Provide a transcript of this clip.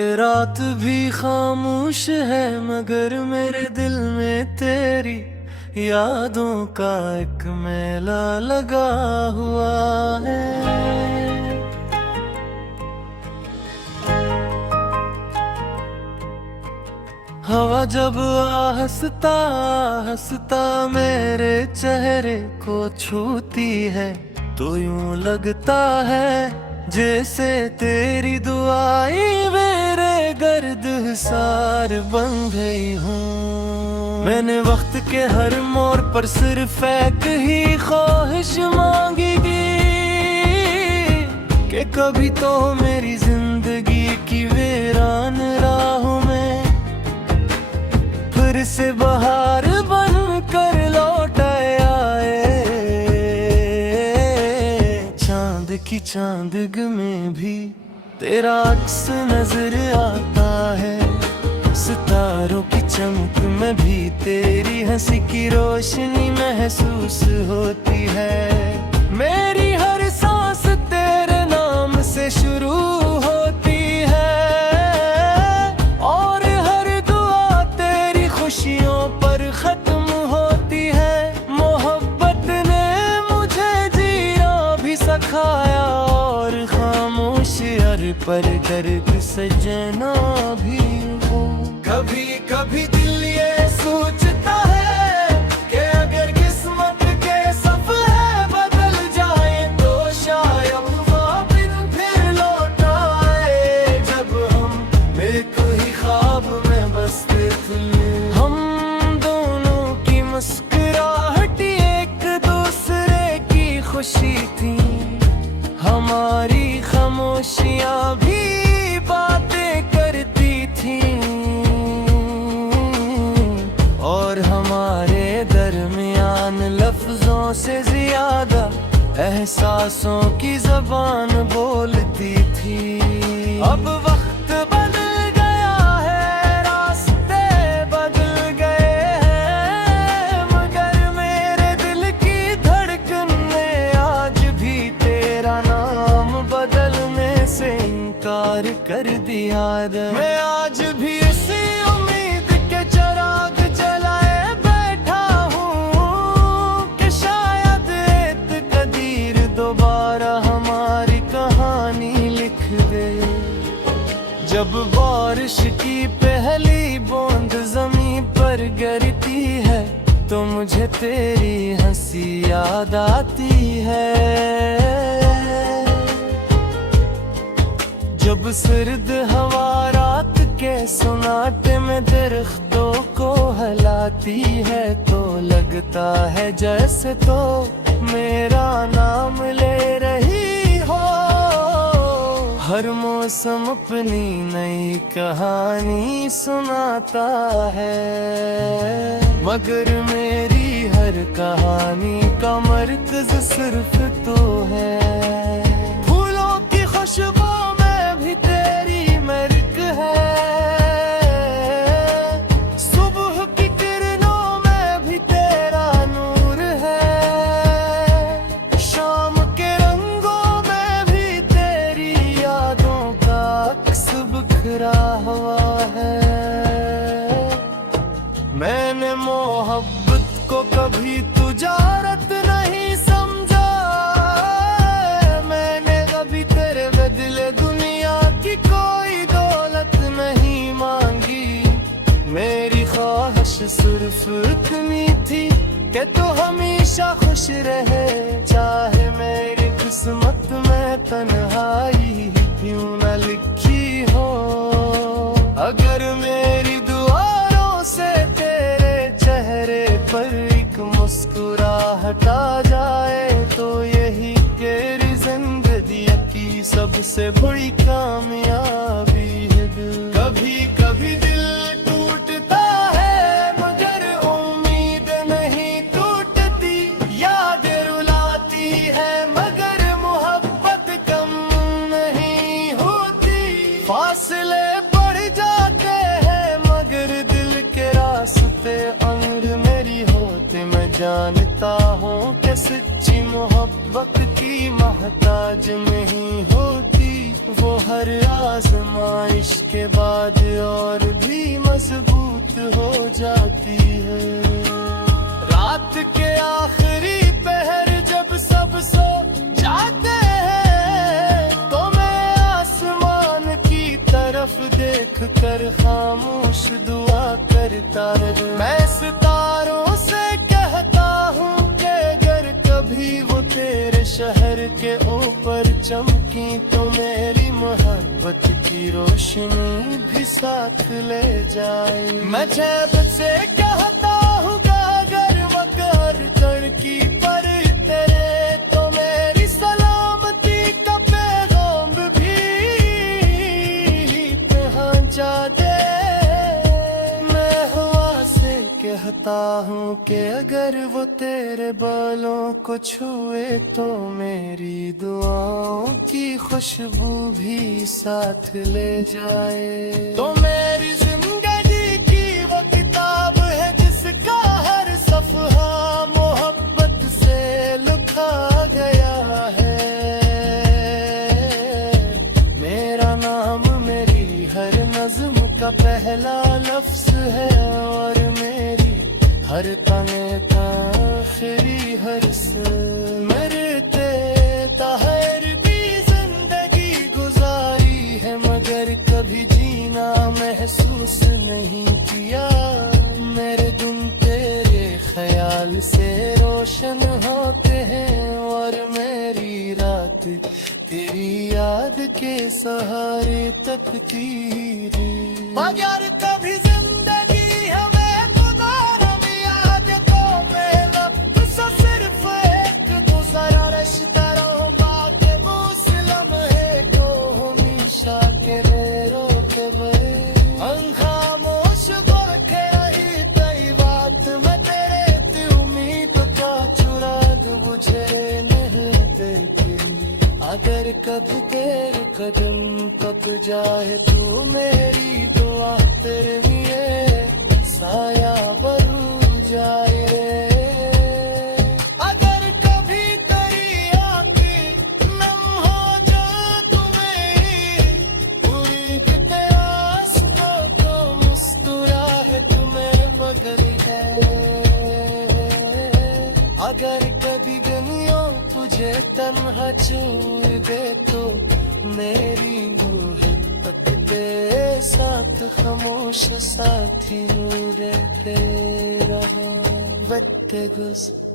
ये रात भी खामोश है मगर मेरे दिल में तेरी यादों का एक मेला लगा हुआ है। हवा जब हंसता हंसता मेरे चेहरे को छूती है तो यूं लगता है जैसे तेरी दुआई मेरे गर्द सार बन गई हूँ। मैंने वक्त के हर मोड़ पर सिर्फ एक ही ख्वाहिश मांगी कि कभी तो मेरी जिंदगी की वीरान राहों में फिर से बहार बन कर लौट आए। चांद की चांदग में भी तेरा अक्स नजर आता है, सितारों की चमक में भी तेरी हंसी की रोशनी महसूस होती है। मेरी हर सांस तेरे नाम से शुरू होती है और हर दुआ तेरी खुशियों पर खत्म होती है। मोहब्बत ने मुझे जीना भी सिखाया और खामोश हर पर दर्द सजना भी हो। कभी कभी दिल ये सोचता है कि अगर किस्मत के सफ़र बदल जाए तो शायद वापस फिर लौट आए। जब हम एक ही ख्वाब में बसते थे, हम दोनों की मुस्कुराहट एक दूसरे की खुशी थी, हमारी खामोशियाँ भी बातें करती थीं और हमारे दरमियान लफ्जों से ज्यादा एहसासों की जबान बोलती थी। अब वक्त बदल गया है, रास्ते बदल गए हैं, मगर मेरे दिल की धड़कन ने आज भी तेरा नाम बदलने से इनकार कर दिया। मैं आज भी इसी उम्मीद के चिराग जलाए बैठा हूँ कि शायद एक कदीर दोबारा हमारी कहानी लिख दे। जब बारिश की पहली बूंद जमीन पर गिरती है तो मुझे तेरी हंसी याद आती है। जब सर्द हवा रात के सन्नाटे में दरख्तों को हिलाती है तो लगता है जैसे तो मेरा नाम ले रही हो। हर मौसम अपनी नई कहानी सुनाता है, मगर मेरी हर कहानी का मरकज सिर्फ तू है। फूलों की खुशबू भी तेरी महक है, सुबह की किरणों में भी तेरा नूर है, शाम के रंगों में भी तेरी यादों का अक्स बिखरा हुआ है। मैंने मोहब्बत को कभी तुजारत नहीं समझा, मैंने कभी तेरे बदले दुनिया की कोई दौलत नहीं मांगी। मेरी ख्वाहिश सिर्फ इतनी थी कि तू हमेशा खुश रहे, चाहे मेरी किस्मत में तन्हाई क्यों न लिखी हो। अगर मेरी दुआओं से तेरे चेहरे पर एक मुस्कुराहट आ जाए तो यही तेरी जिंदगी की सबसे बड़ी कामयाबी है। कभी कभी दिल टूटता है मगर उम्मीद नहीं टूटती, यादें रुलाती है मगर मोहब्बत कम नहीं होती। फासले बढ़ जाते हैं मगर दिल के रास्ते अमर मेरी होते। मैं जानता हूँ कि सच्ची मोहब्बत की मोहताज नहीं होती। वो हर आजमाइश के बाद और भी मजबूत हो जाती है। रात के आखिरी पहर जब सब सो जाते हैं तो मैं आसमान की तरफ देख कर खामोश दुआ करता है। मैं सितारों से कहता हूँ कि अगर कभी वो तेरे शहर के ऊपर चमकी तो मेरी मोहब्बत की रोशनी भी साथ ले जाए। मैं जैब से कहता हूँ अगर वक़्र तड़की पर तेरे तो मेरी सलामती का पैगाम भी पहुँचा दे। मैं हवा से कहता हूँ कि अगर वो तेरे बालों को छुए तो मेरी दुआओं की खुशबू भी साथ ले जाए। तो मेरी जिंदगी की वो किताब है जिसका हर सफ़हा मोहब्बत से लिखा गया है। मेरा नाम मेरी हर नज़्म का पहला लफ्ज़ है और मेरी हर तने का आखिरी हर्ष। मरते ताहर भी जिंदगी गुजारी है मगर कभी जीना महसूस नहीं किया। मेरे दिन तेरे ख्याल से रोशन होते हैं और मेरी रात तेरी याद के सहारे तकती है। मगर कभी जिंदगी हमें गुजारा भी याद तो मेरा तो सिर्फ एक दूसरा रिश्ता रहा के उस लम्हे को हमेशा के रोते हुए खामोश गोरखे रही कई बात मैं तेरे ती उम्मीद का चुराग बुझे नहीं देती। अगर कभी तेरे कदम तक जाए तो मेरी दुआ तेरे लिए साया बन जाए। अगर कभी तेरी आँखें नम हो जाए तुम्हें पूरी कितने आंसुओं को मुस्कुराए तुम्हें बगल है। अगर कभी दुनिया तुझे तन्हा छोड़ दे तो मेरी रूह तक तेरे साथ खामोश साथी रहते रहो वक्त गुज़र।